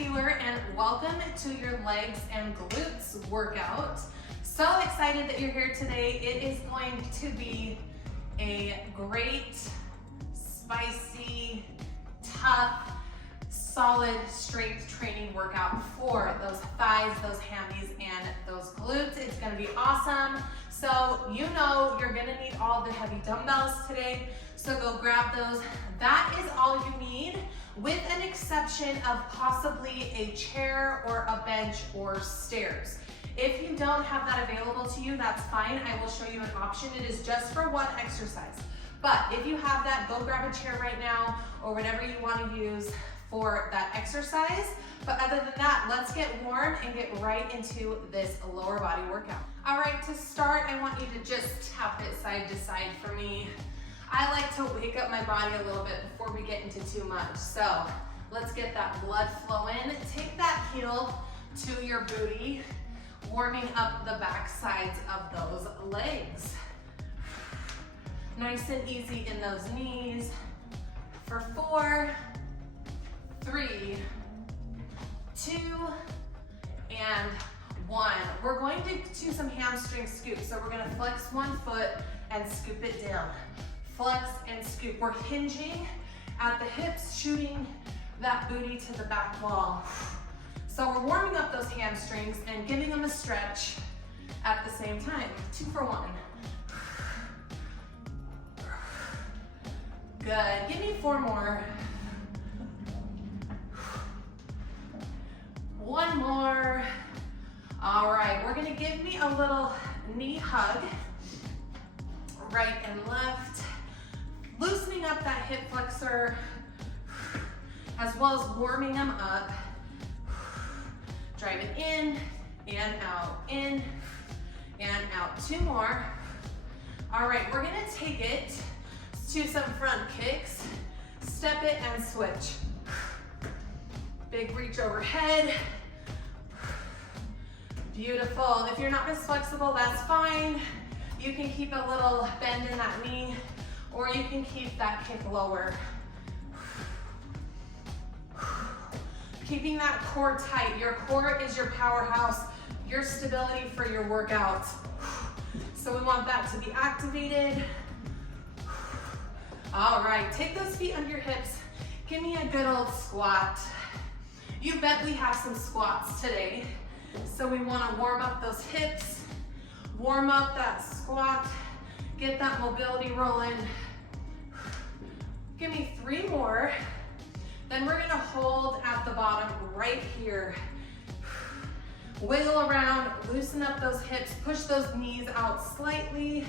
Taylor and welcome to your legs and glutes workout. So excited that you're here today. It is going to be a great, spicy, tough, solid strength training workout for those thighs, those hammies, and those glutes. It's gonna be awesome. So you know you're gonna need all the heavy dumbbells today, so go grab those. That is all you need, with an exception of possibly a chair or a bench or stairs. If you don't have that available to you, that's fine. I will show you an option. It is just for one exercise. But if you have that, go grab a chair right now or whatever you want to use for that exercise. But other than that, let's get warm and get right into this lower body workout. All right, to start, I want you to just tap it side to side for me. I like to wake up my body a little bit before we get into too much. So let's get that blood flow in. Take that heel to your booty, warming up the back sides of those legs. Nice and easy in those knees. For 4, 3, 2, and 1. We're going to do some hamstring scoops. So we're gonna flex one foot and scoop it down. Flex and scoop. We're hinging at the hips, shooting that booty to the back wall. So we're warming up those hamstrings and giving them a stretch at the same time. 2 for 1. Good. Give me 4 more. 1 more. All right, we're gonna give me a little knee hug, right and left, loosening up that hip flexor, as well as warming them up. Drive it in and out, in and out. 2 more. All right, we're gonna take it to some front kicks. Step it and switch. Big reach overhead. Beautiful. If you're not as flexible, that's fine. You can keep a little bend in that knee, or you can keep that kick lower. Keeping that core tight. Your core is your powerhouse, your stability for your workout. So we want that to be activated. All right, take those feet under your hips. Give me a good old squat. You bet we have some squats today. So we want to warm up those hips, warm up that squat, get that mobility rolling. Give me 3 more. Then we're gonna hold at the bottom right here. Wiggle around, loosen up those hips, push those knees out slightly,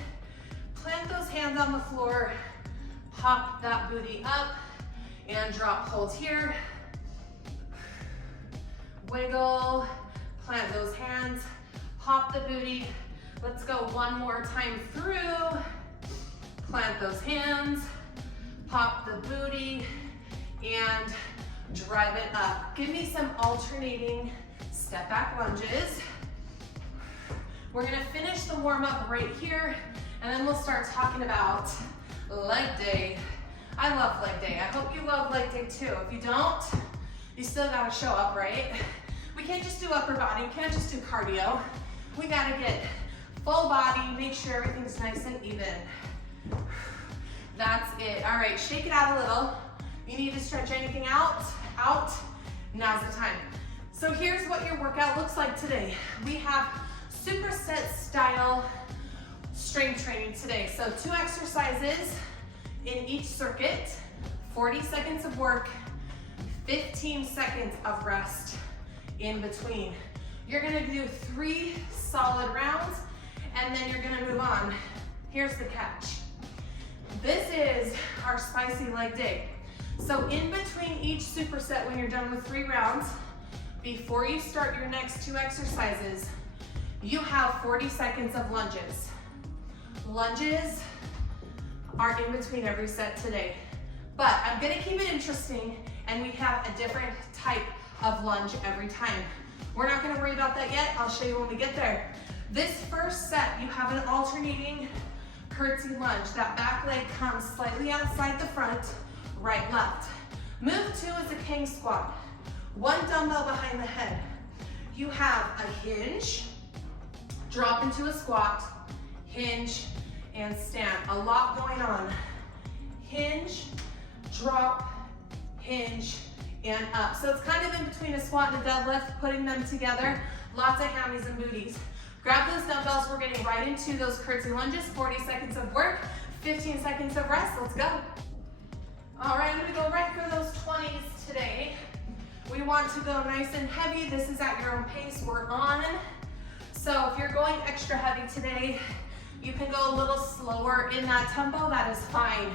plant those hands on the floor, pop that booty up, and drop, hold here. Wiggle, plant those hands, pop the booty. Let's go 1 more time through. Plant those hands, pop the booty, and drive it up. Give me some alternating step back lunges. We're gonna finish the warm up right here, and then we'll start talking about leg day. I love leg day. I hope you love leg day too. If you don't, you still gotta show up, right? We can't just do upper body, we can't just do cardio. We gotta get full body, make sure everything's nice and even. That's it. All right, shake it out a little. You need to stretch anything out, now's the time. So here's what your workout looks like today. We have superset style strength training today. So 2 exercises in each circuit, 40 seconds of work, 15 seconds of rest in between. You're gonna do 3 solid rounds, and then you're gonna move on. Here's the catch. This is our spicy leg day. So in between each superset, when you're done with 3 rounds, before you start your next 2 exercises, you have 40 seconds of lunges. Lunges are in between every set today. But I'm gonna keep it interesting, and we have a different type of lunge every time. We're not gonna worry about that yet. I'll show you when we get there. This first set, you have an alternating curtsy lunge. That back leg comes slightly outside the front, right, left. Move 2 is a Kang Squat. One dumbbell behind the head. You have a hinge, drop into a squat, hinge, and stand. A lot going on. Hinge, drop, hinge, and up. So it's kind of in between a squat and a deadlift, putting them together. Lots of hammies and booties. Grab those dumbbells. We're getting right into those curtsy lunges. 40 seconds of work, 15 seconds of rest. Let's go. All right, I'm gonna go right for those 20s today. We want to go nice and heavy. This is at your own pace. We're on. So if you're going extra heavy today, you can go a little slower in that tempo. That is fine.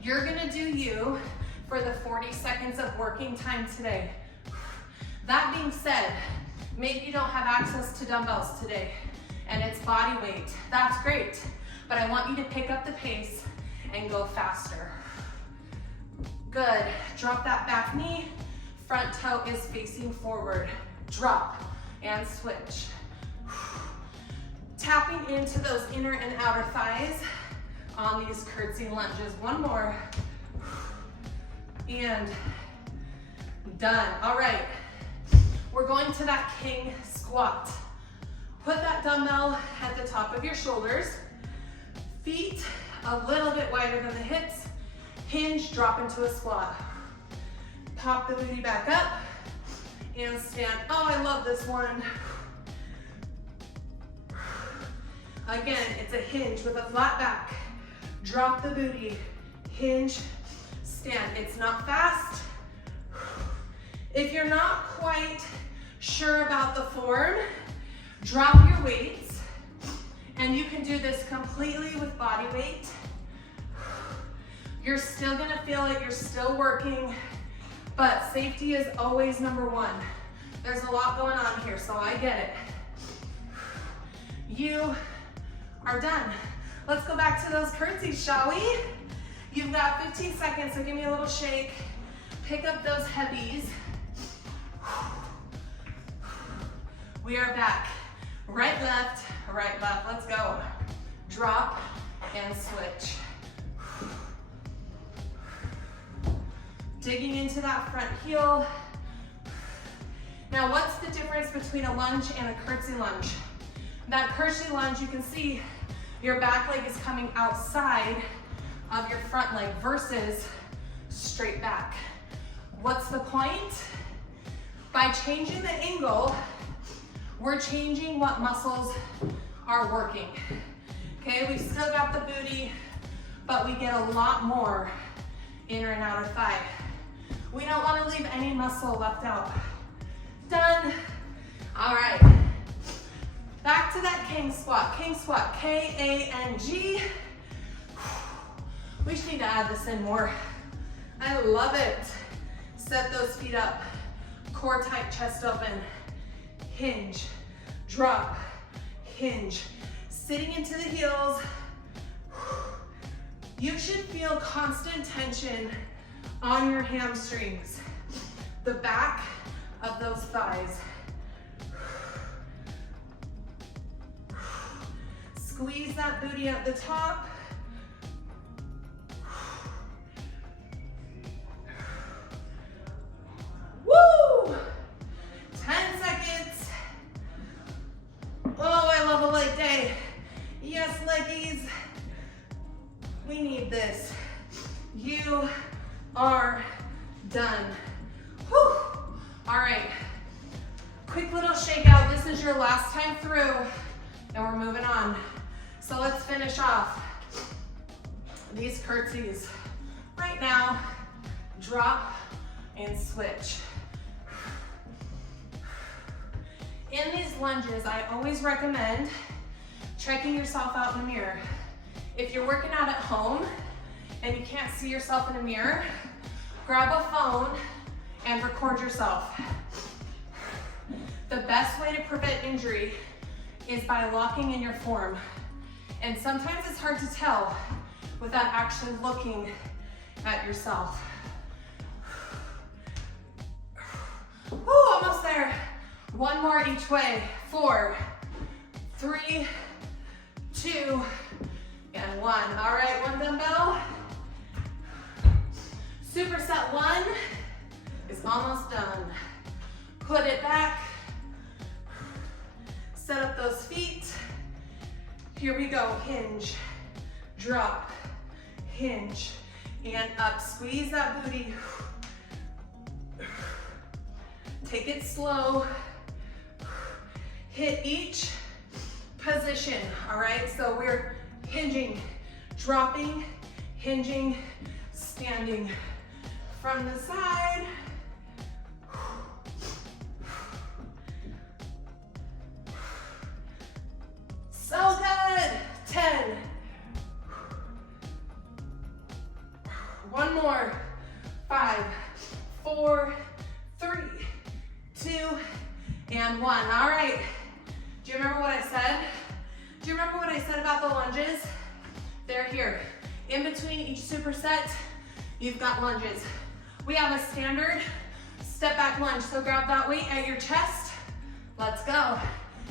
You're gonna do you for the 40 seconds of working time today. That being said, maybe you don't have access to dumbbells today and it's body weight. That's great, but I want you to pick up the pace and go faster. Good. Drop that back knee. Front toe is facing forward. Drop and switch. Tapping into those inner and outer thighs on these curtsy lunges. One more. And done. All right. We're going to that Kang Squat. Put that dumbbell at the top of your shoulders. Feet a little bit wider than the hips. Hinge, drop into a squat. Pop the booty back up and stand. Oh, I love this one. Again, it's a hinge with a flat back. Drop the booty, hinge, stand. It's not fast. If you're not quite sure about the form, drop your weights, and you can do this completely with body weight. You're still gonna feel it, you're still working, but safety is always number one. There's a lot going on here, so I get it. You are done. Let's go back to those curtsies, shall we? You've got 15 seconds, so give me a little shake. Pick up those heavies. We are back. Right, left, let's go. Drop and switch. Digging into that front heel. Now, what's the difference between a lunge and a curtsy lunge? That curtsy lunge, you can see your back leg is coming outside of your front leg versus straight back. What's the point? By changing the angle, we're changing what muscles are working. Okay, we've still got the booty, but we get a lot more inner and outer thigh. We don't want to leave any muscle left out. Done. All right. Back to that Kang Squat. Kang Squat, K-A-N-G. We just need to add this in more. I love it. Set those feet up. Core tight, chest open. Hinge, drop, hinge. Sitting into the heels. You should feel constant tension on your hamstrings, the back of those thighs. Squeeze that booty at the top. Woo! 10 seconds. Oh, I love a leg day. Yes, leggies. We need this. You are done. Whew. All right. Quick little shakeout. This is your last time through, and we're moving on. So let's finish off these curtsies. Right now, drop and switch. In these lunges, I always recommend checking yourself out in the mirror. If you're working out at home and you can't see yourself in a mirror, grab a phone and record yourself. The best way to prevent injury is by locking in your form. And sometimes it's hard to tell without actually looking at yourself. Woo, almost there. One more each way. 4, 3, 2, and 1. All right, one dumbbell. Superset 1 is almost done. Put it back. Set up those feet. Here we go, hinge, drop, hinge, and up. Squeeze that booty. Take it slow. Hit each position, all right? So we're hinging, dropping, hinging, standing from the side. So good. 10. One more. 5, 4, 3, 2, and 1. All right. Do you remember what I said? Do you remember what I said about the lunges? They're here. In between each superset, you've got lunges. We have a standard step back lunge. So grab that weight at your chest. Let's go.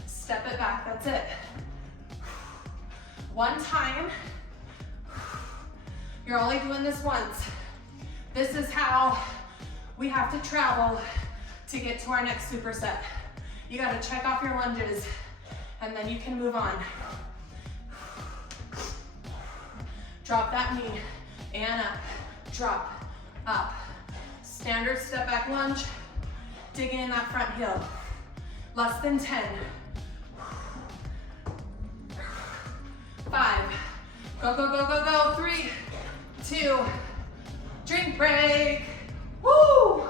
Step it back. That's it. One time. You're only doing this once. This is how we have to travel to get to our next superset. You gotta check off your lunges and then you can move on. Drop that knee and up, drop, up. Standard step back lunge, digging in that front heel. Less than 10. 5, go, go, go, go, go. 3, 2, drink break. Woo!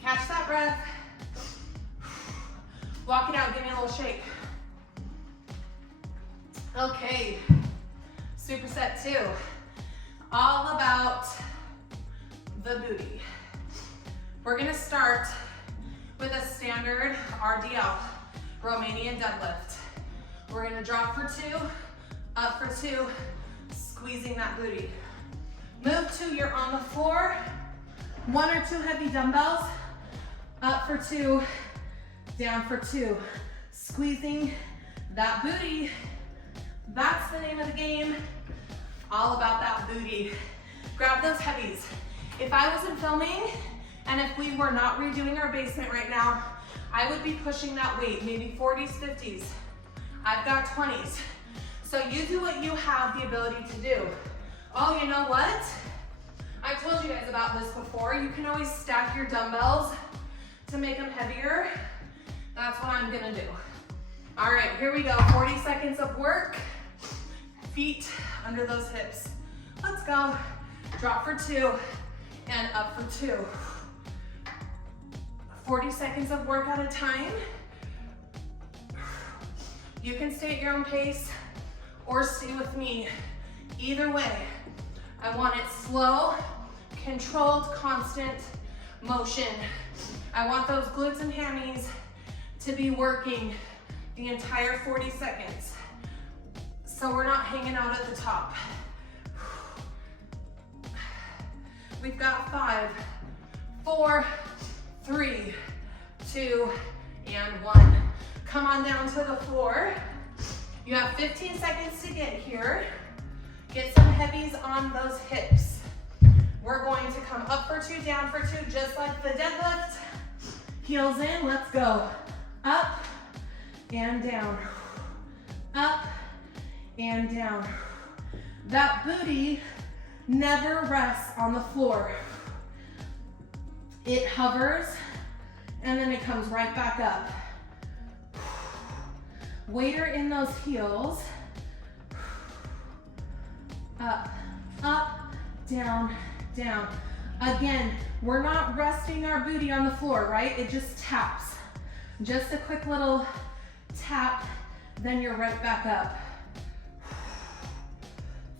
Catch that breath. Walk it out, give me a little shake. Okay, superset 2, all about the booty. We're gonna start with a standard RDL, Romanian deadlift. We're gonna drop for 2, up for 2, squeezing that booty. Move to, you're on the floor, 1 or 2 heavy dumbbells, up for 2, down for 2, squeezing that booty. That's the name of the game, all about that booty. Grab those heavies. If I wasn't filming, and if we were not redoing our basement right now, I would be pushing that weight, maybe 40s, 50s. I've got 20s. So you do what you have the ability to do. Oh, you know what? I told you guys about this before. You can always stack your dumbbells to make them heavier. That's what I'm gonna do. All right, here we go. 40 seconds of work. Feet under those hips. Let's go. Drop for 2 and up for 2. 40 seconds of work at a time. You can stay at your own pace or stay with me. Either way, I want it slow, controlled, constant motion. I want those glutes and hammies to be working the entire 40 seconds. So we're not hanging out at the top. We've got 5, 4, 3, 2, and 1. Come on down to the floor. You have 15 seconds to get here. Get some heavies on those hips. We're going to come up for 2, down for 2, just like the deadlift. Heels in, let's go. Up and down. Up and down. That booty never rests on the floor. It hovers and then it comes right back up. Weight her in those heels. Up, up, down, down. Again, we're not resting our booty on the floor, right? It just taps. Just a quick little tap, then you're right back up.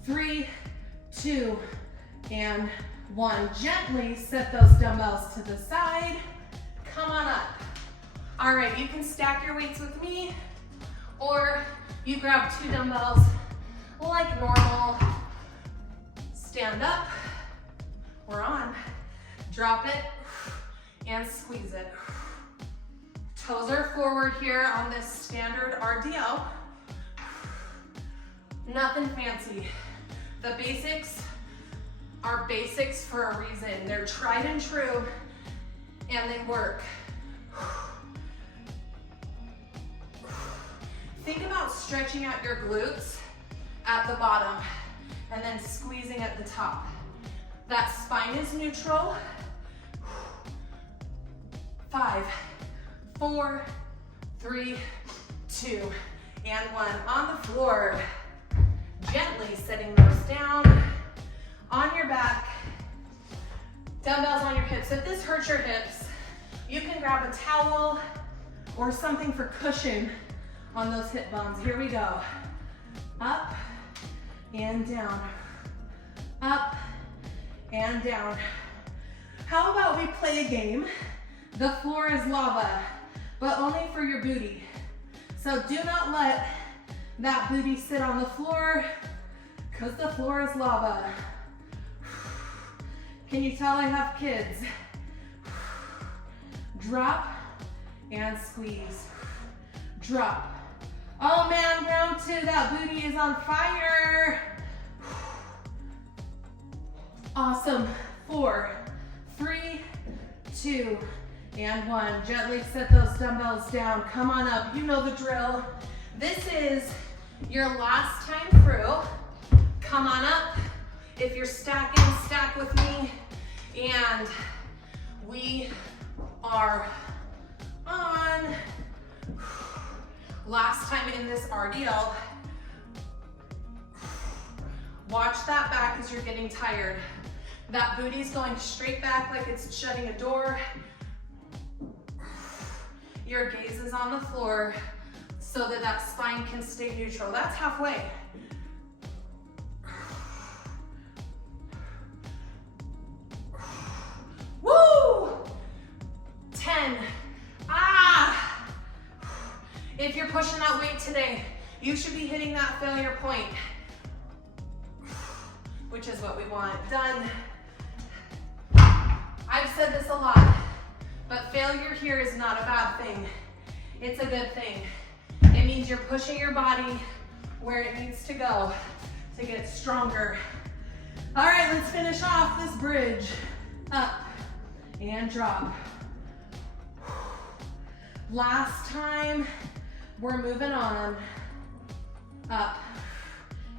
3, 2, and 1. Gently set those dumbbells to the side. Come on up. All right, you can stack your weights with me, or you grab 2 dumbbells like normal. Stand up, we're on. Drop it and squeeze it. Toes are forward here on this standard RDL. Nothing fancy. The basics are basics for a reason. They're tried and true and then work. Think about stretching out your glutes at the bottom and then squeezing at the top. That spine is neutral. 5, 4, 3, 2, and 1. On the floor, gently setting those down on your back. Dumbbells on your hips. If this hurts your hips, you can grab a towel or something for cushion on those hip bones. Here we go. Up and down. Up and down. How about we play a game? The floor is lava, but only for your booty. So do not let that booty sit on the floor, because the floor is lava. Can you tell I have kids? Drop and squeeze. Drop. Oh man, round 2, that booty is on fire. Awesome. 4, 3, 2, and 1. Gently set those dumbbells down. Come on up. You know the drill. This is your last time through. Come on up. If you're stacking, stack with me. And we are on last time in this RDL. Watch that back as you're getting tired. That booty's going straight back like it's shutting a door. Your gaze is on the floor so that that spine can stay neutral. That's halfway. Woo! 10. If you're pushing that weight today, you should be hitting that failure point, which is what we want. Done. I've said this a lot, but failure here is not a bad thing. It's a good thing. It means you're pushing your body where it needs to go to get stronger. All right, let's finish off this bridge. Up and drop. Last time, we're moving on. Up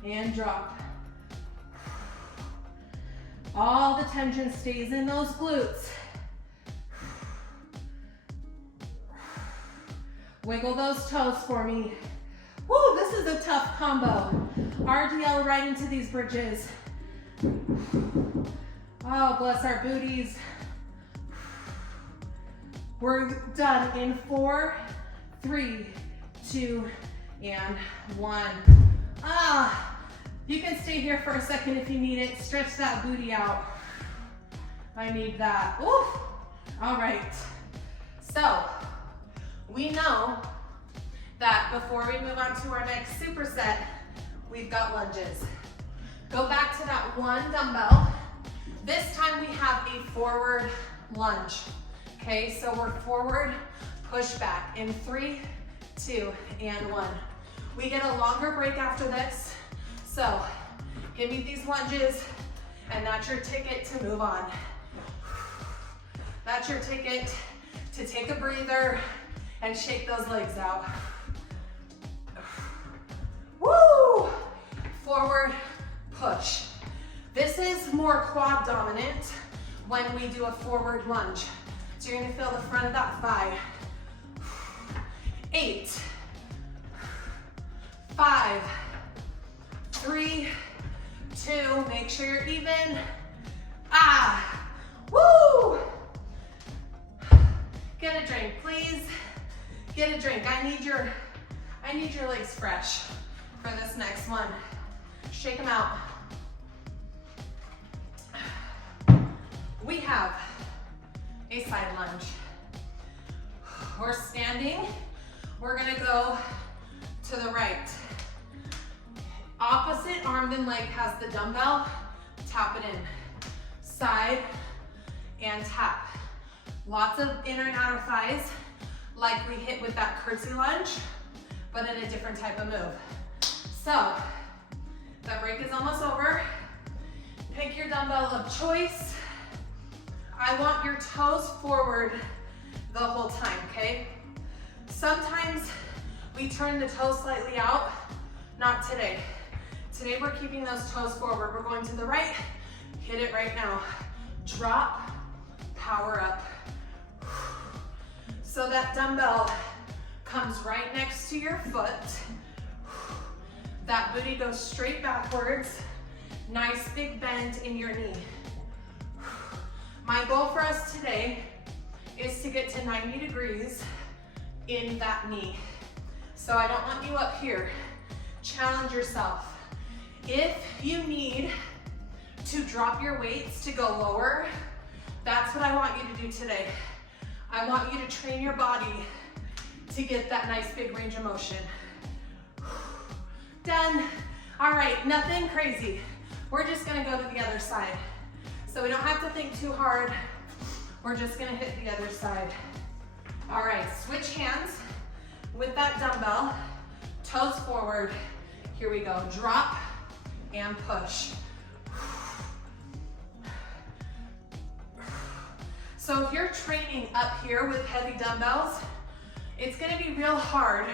and drop. All the tension stays in those glutes. Wiggle those toes for me. Woo, this is a tough combo. RDL right into these bridges. Oh, bless our booties. We're done in 4, 3, 2, and 1. You can stay here for a second if you need it. Stretch that booty out. I need that. Ooh. All right. So, we know that before we move on to our next superset, we've got lunges. Go back to that one dumbbell. This time we have a forward lunge. Okay, so we're forward, push back in 3, 2, and 1. We get a longer break after this. So give me these lunges, and that's your ticket to move on. That's your ticket to take a breather and shake those legs out. Woo! Forward, push. This is more quad dominant when we do a forward lunge. So you're gonna feel the front of that thigh. 8, 5, 3, 2, make sure you're even. Woo! Get a drink, please. Get a drink. I need your legs fresh for this next one. Shake them out. We have a side lunge. We're standing. We're gonna go to the right. Opposite arm and leg has the dumbbell. Tap it in. Side and tap. Lots of inner and outer thighs, like we hit with that curtsy lunge, but in a different type of move. So, that break is almost over. Pick your dumbbell of choice. I want your toes forward the whole time, okay? Sometimes we turn the toes slightly out. Not today. Today we're keeping those toes forward. We're going to the right. Hit it right now. Drop, power up. So that dumbbell comes right next to your foot. That booty goes straight backwards. Nice big bend in your knee. My goal for us today is to get to 90 degrees in that knee. So I don't want you up here. Challenge yourself. If you need to drop your weights to go lower, that's what I want you to do today. I want you to train your body to get that nice big range of motion. Done. All right, nothing crazy. We're just gonna go to the other side. So we don't have to think too hard. We're just gonna hit the other side. All right, switch hands with that dumbbell, toes forward. Here we go, drop and push. So if you're training up here with heavy dumbbells, it's gonna be real hard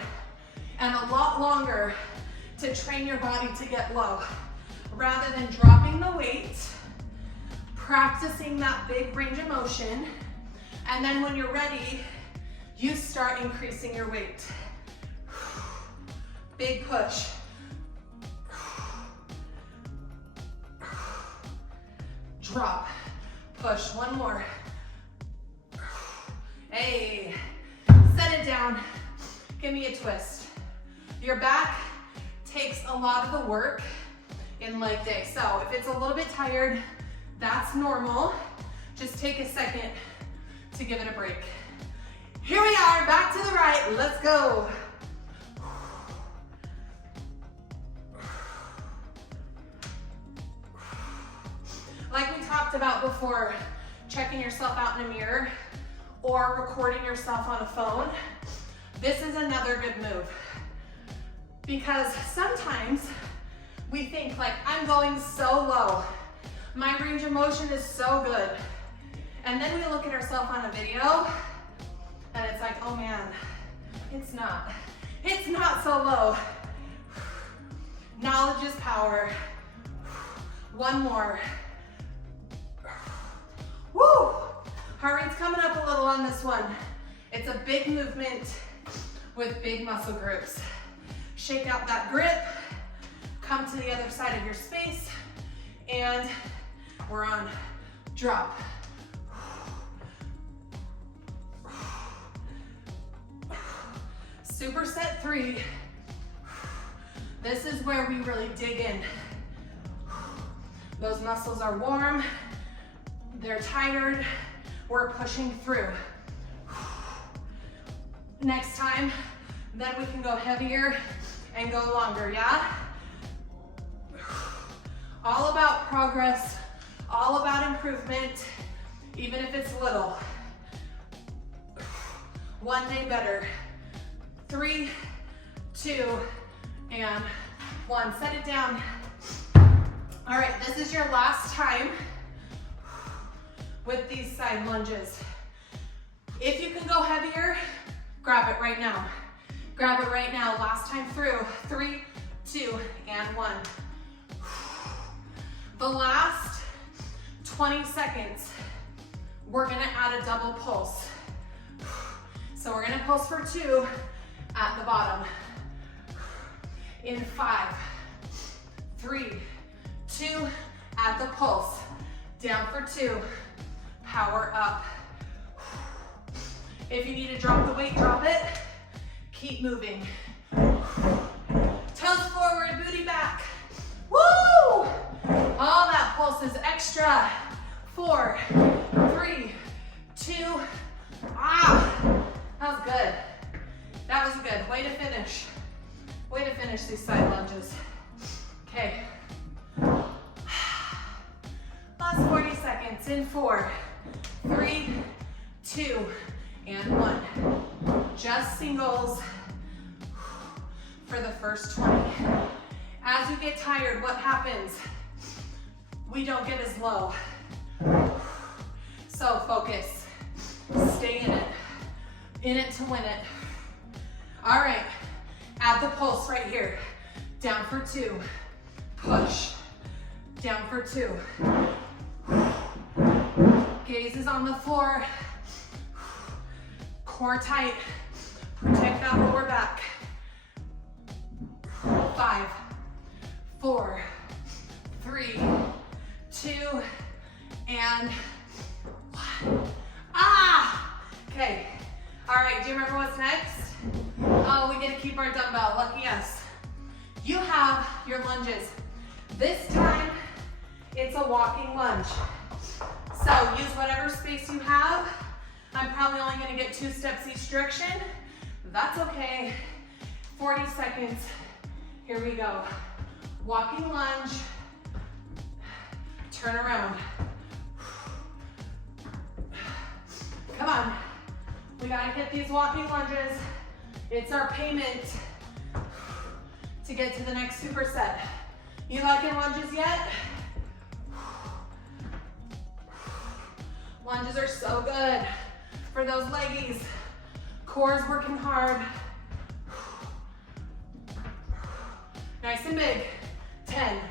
and a lot longer to train your body to get low. Rather than dropping the weight, practicing that big range of motion, and then when you're ready, you start increasing your weight. Big push. Drop, push, one more. Hey, set it down. Give me a twist. Your back takes a lot of the work in leg day. So if it's a little bit tired, that's normal. Just take a second to give it a break. Here we are, back to the right, let's go. Like we talked about before, checking yourself out in a mirror or recording yourself on a phone, this is another good move. Because sometimes we think like, I'm going so low. My range of motion is so good. And then we look at ourselves on a video and it's like, oh man, it's not so low. Knowledge is power. One more. Woo! Heart rate's coming up a little on this one. It's a big movement with big muscle groups. Shake out that grip, come to the other side of your space, and we're on drop. Superset 3. This is where we really dig in. Those muscles are warm, they're tired, we're pushing through. Next time, then we can go heavier and go longer, yeah? All about progress, all about improvement, even if it's little. One day better. 3, 2, and 1. Set it down. All right, this is your last time with these side lunges. If you can go heavier, grab it right now. Grab it right now. Last time through. 3, 2, and 1. The last 20 seconds, we're gonna add a double pulse. So we're gonna pulse for 2 at the bottom. In 5, 3, 2, add the pulse. Down for 2, power up. If you need to drop the weight, drop it. Keep moving. Toes forward, booty back. Woo! All that pulse is extra. 4, 3, 2, ah, that was good. That was good. Way to finish. Way to finish these side lunges. Okay. Last 40 seconds in 4, 3, 2, and 1. Just singles for the first 20. As you get tired, what happens? We don't get as low. So focus, stay in it to win it. All right, add the pulse right here. Down for 2, push, down for 2. Gaze is on the floor, core tight, protect that lower back. 5, 4, 3, 2, and 1. Okay. All right, do you remember what's next? Oh, we get to keep our dumbbell, lucky us. You have your lunges. This time, it's a walking lunge. So use whatever space you have. I'm probably only gonna get 2 steps each direction. That's okay. 40 seconds. Here we go. Walking lunge. Turn around. Come on. We gotta hit these walking lunges. It's our payment to get to the next superset. You liking lunges yet? Lunges are so good for those leggies. Core's working hard. Nice and big. 10.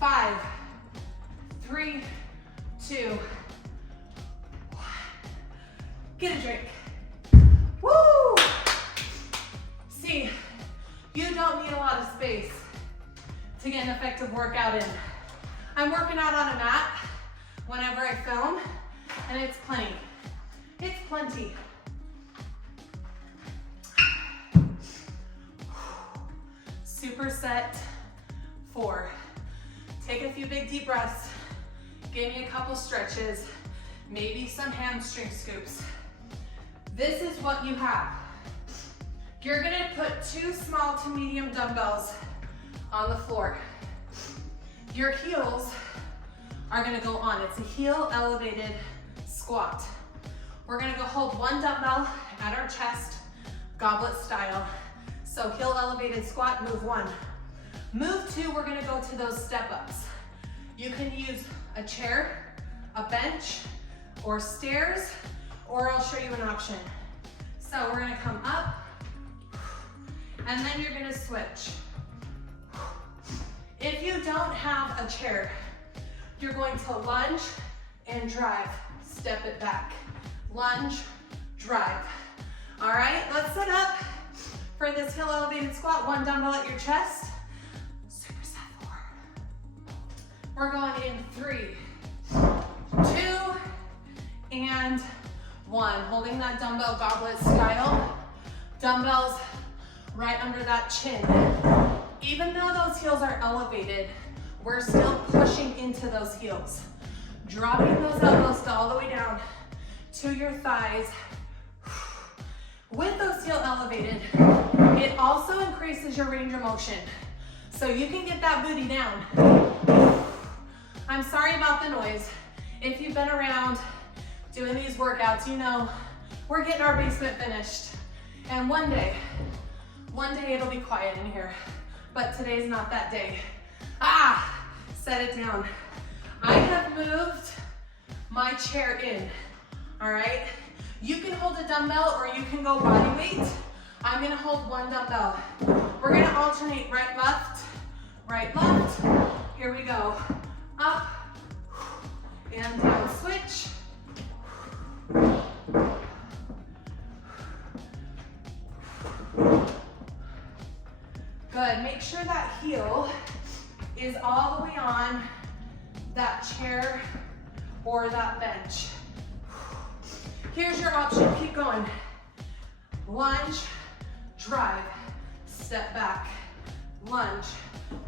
5, 3, 2, 1. Get a drink. Woo! See, you don't need a lot of space to get an effective workout in. I'm working out on a mat whenever I film, and it's plenty. It's plenty. Superset 4. Take a few big deep breaths. Give me a couple stretches, maybe some hamstring scoops. This is what you have. You're gonna put 2 small to medium dumbbells on the floor. Your heels are gonna go on. It's a heel elevated squat. We're gonna go hold 1 dumbbell at our chest, goblet style. So heel elevated squat, move 1. Move 2, we're gonna go to those step ups. You can use a chair, a bench, or stairs, or I'll show you an option. So we're gonna come up, and then you're gonna switch. If you don't have a chair, you're going to lunge and drive. Step it back. Lunge, drive. All right, let's set up for this heel elevated squat. 1 dumbbell at your chest. Superset 4. We're going in 3, 2, and 1. Holding that dumbbell goblet style. Dumbbells right under that chin. Even though those heels are elevated, we're still pushing into those heels. Dropping those elbows all the way down to your thighs. With those heels elevated, it also increases your range of motion. So you can get that booty down. I'm sorry about the noise. If you've been around doing these workouts, you know we're getting our basement finished. And one day it'll be quiet in here. But today's not that day. Set it down. I have moved my chair in, all right? You can hold a dumbbell or you can go body weight. I'm gonna hold 1 dumbbell. We're gonna alternate right, left. Here we go. Up and down, switch. Good, make sure that heel is all the way on that chair or that bench. Here's your option, keep going. Lunge, drive, step back. Lunge,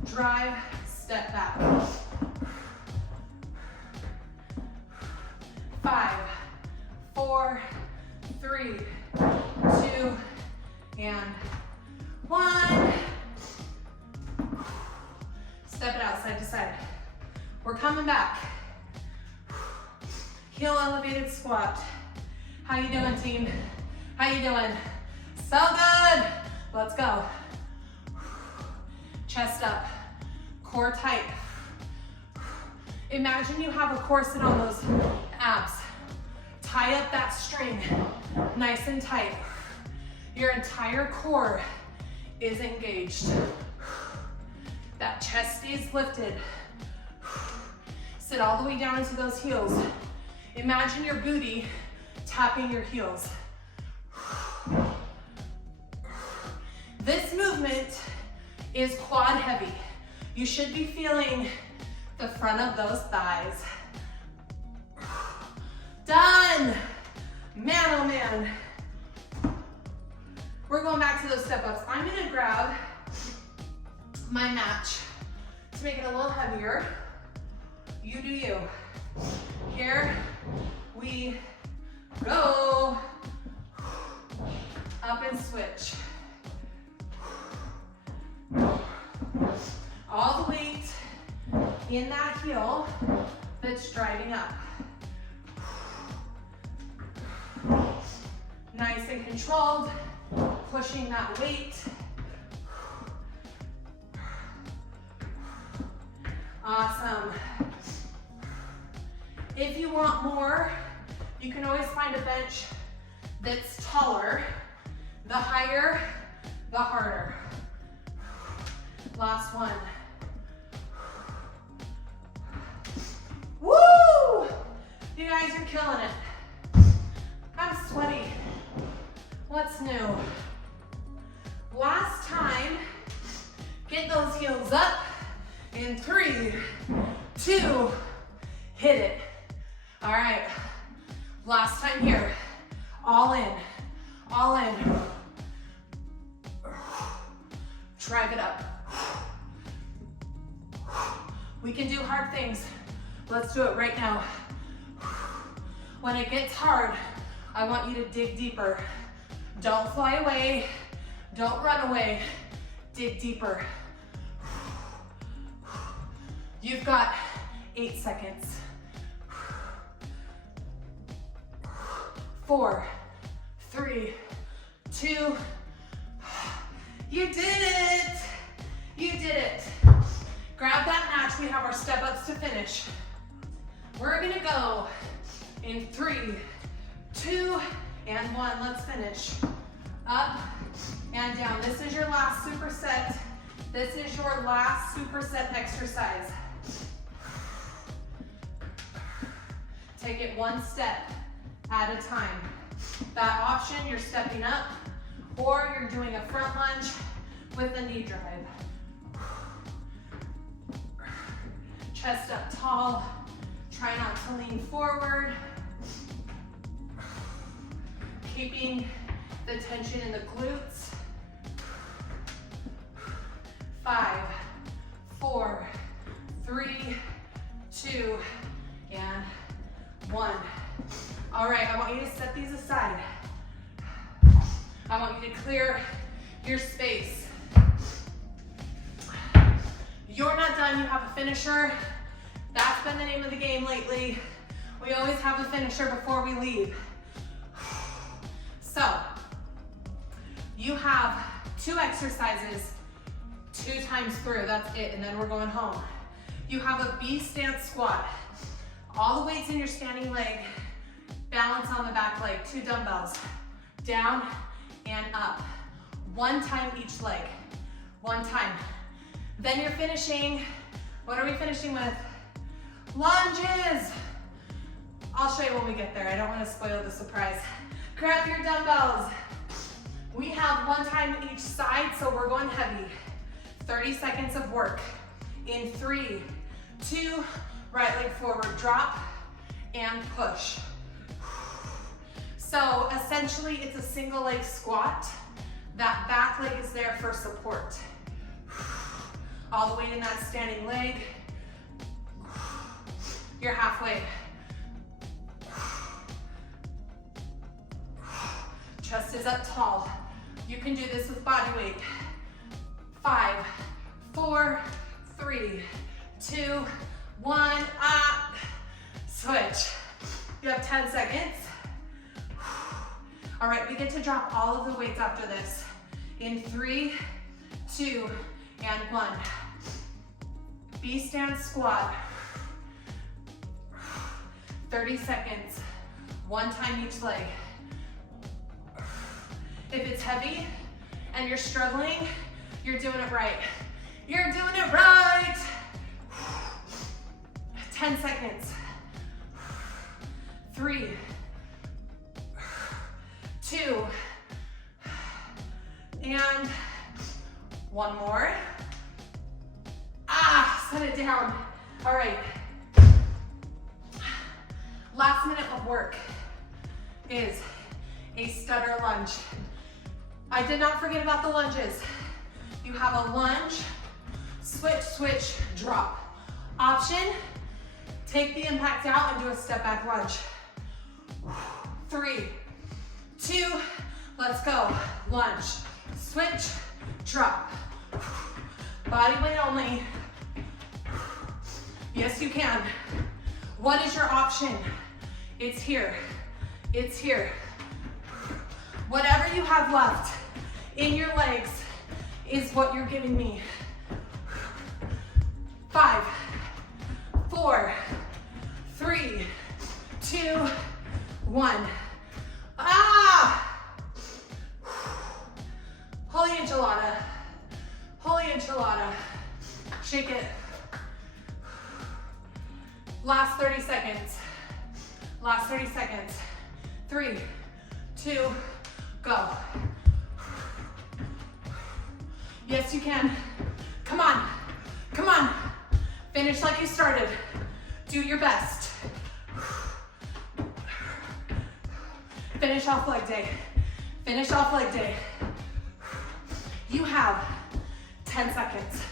drive, step back. 5, 4, 3, 2, and 1. Step it out side to side. We're coming back. Heel elevated squat. How you doing, team? How you doing? So good. Let's go. Chest up, core tight. Imagine you have a corset on those abs. Tie up that string nice and tight. Your entire core is engaged. That chest stays lifted. Sit all the way down into those heels. Imagine your booty tapping your heels. This movement is quad heavy. You should be feeling the front of those thighs. Done. Man, oh man. We're going back to those step ups. I'm gonna grab my match to make it a little heavier. You do you. Here we go. Up and switch. All the weight in that heel that's driving up. Nice and controlled, pushing that weight. Awesome. If you want more, you can always find a bench that's taller. The higher, the harder. Last one. Woo! You guys are killing it. I'm sweaty. What's new? Last time, get those heels up in 3, 2, hit it. All right, last time here. All in, all in. Drive it up. We can do hard things. Let's do it right now. When it gets hard, I want you to dig deeper. Don't fly away. Don't run away. Dig deeper. You've got 8 seconds. 4, 3, 2. You did it. You did it. Grab that match. We have our step ups to finish. We're gonna go in 3, 2, and 1. Let's finish. Up and down. This is your last superset. This is your last superset exercise. Take it one step at a time. That option, you're stepping up, or you're doing a front lunge with a knee drive. Chest up tall. Try not to lean forward. Keeping the tension in the glutes. 5, 4, 3, 2, and 1. All right, I want you to set these aside. I want you to clear your space. You're not done, you have a finisher. That's been the name of the game lately. We always have a finisher before we leave. So, you have 2 exercises 2 times through, that's it, and then we're going home. You have a B stance squat. All the weights in your standing leg, balance on the back leg, 2 dumbbells, down and up. 1 time each leg, 1 time. Then you're finishing, what are we finishing with? Lunges. I'll show you when we get there. I don't want to spoil the surprise. Grab your dumbbells. We have 1 time each side, so we're going heavy. 30 seconds of work. In 3, 2, right leg forward, drop and push. So essentially it's a single leg squat. That back leg is there for support. All the weight in that standing leg. You're halfway. Chest is up tall. You can do this with body weight. 5, 4, 3, 2, 1, up. Switch. You have 10 seconds. All right, we get to drop all of the weights after this. In 3, 2, and 1. B stance squat. 30 seconds, one time each leg. If it's heavy and you're struggling, you're doing it right. You're doing it right. 10 seconds. 3, 2, and one more. Set it down. All right. Last minute of work is a stutter lunge. I did not forget about the lunges. You have a lunge, switch, switch, drop. Option, take the impact out and do a step back lunge. 3, 2, let's go. Lunge, switch, drop. Body weight only. Yes, you can. What is your option? It's here. It's here. Whatever you have left in your legs is what you're giving me. 5, 4, 3, 2, 1. Holy enchilada. Holy enchilada. Shake it. Last 30 seconds. Last 30 seconds. 3, 2, go. Yes, you can. Come on. Come on. Finish like you started. Do your best. Finish off leg day. Finish off leg day. You have 10 seconds.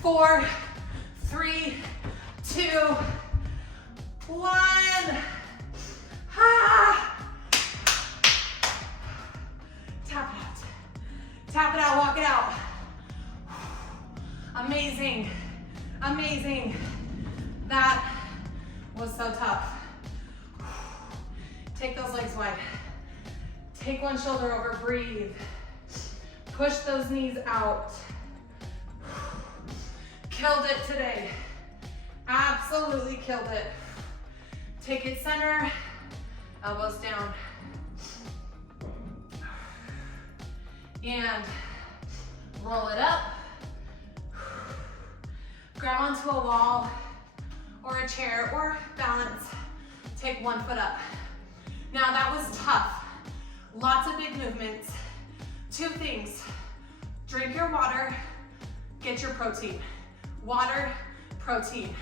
4, 3, 2, 1. Tap it out. Tap it out, walk it out. Amazing, amazing. That was so tough. Take those legs wide. Take one shoulder over, breathe. Push those knees out. Killed it today. Absolutely killed it. Take it center, elbows down. And roll it up. Grab onto a wall or a chair or balance. Take one foot up. Now that was tough. Lots of big movements. 2 things. Drink your water, get your protein. Water, protein.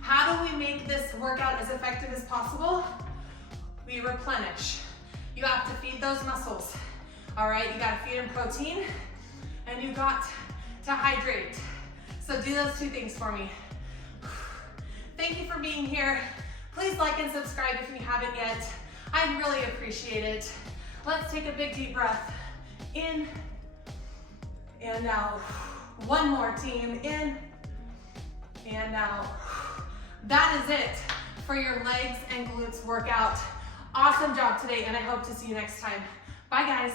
How do we make this workout as effective as possible? We replenish. You have to feed those muscles. All right, you gotta feed them protein and you got to hydrate. So do those 2 things for me. Thank you for being here. Please like and subscribe if you haven't yet. I'd really appreciate it. Let's take a big deep breath. In and out. One more, team. In and out. That is it for your legs and glutes workout. Awesome job today, and I hope to see you next time. Bye, guys.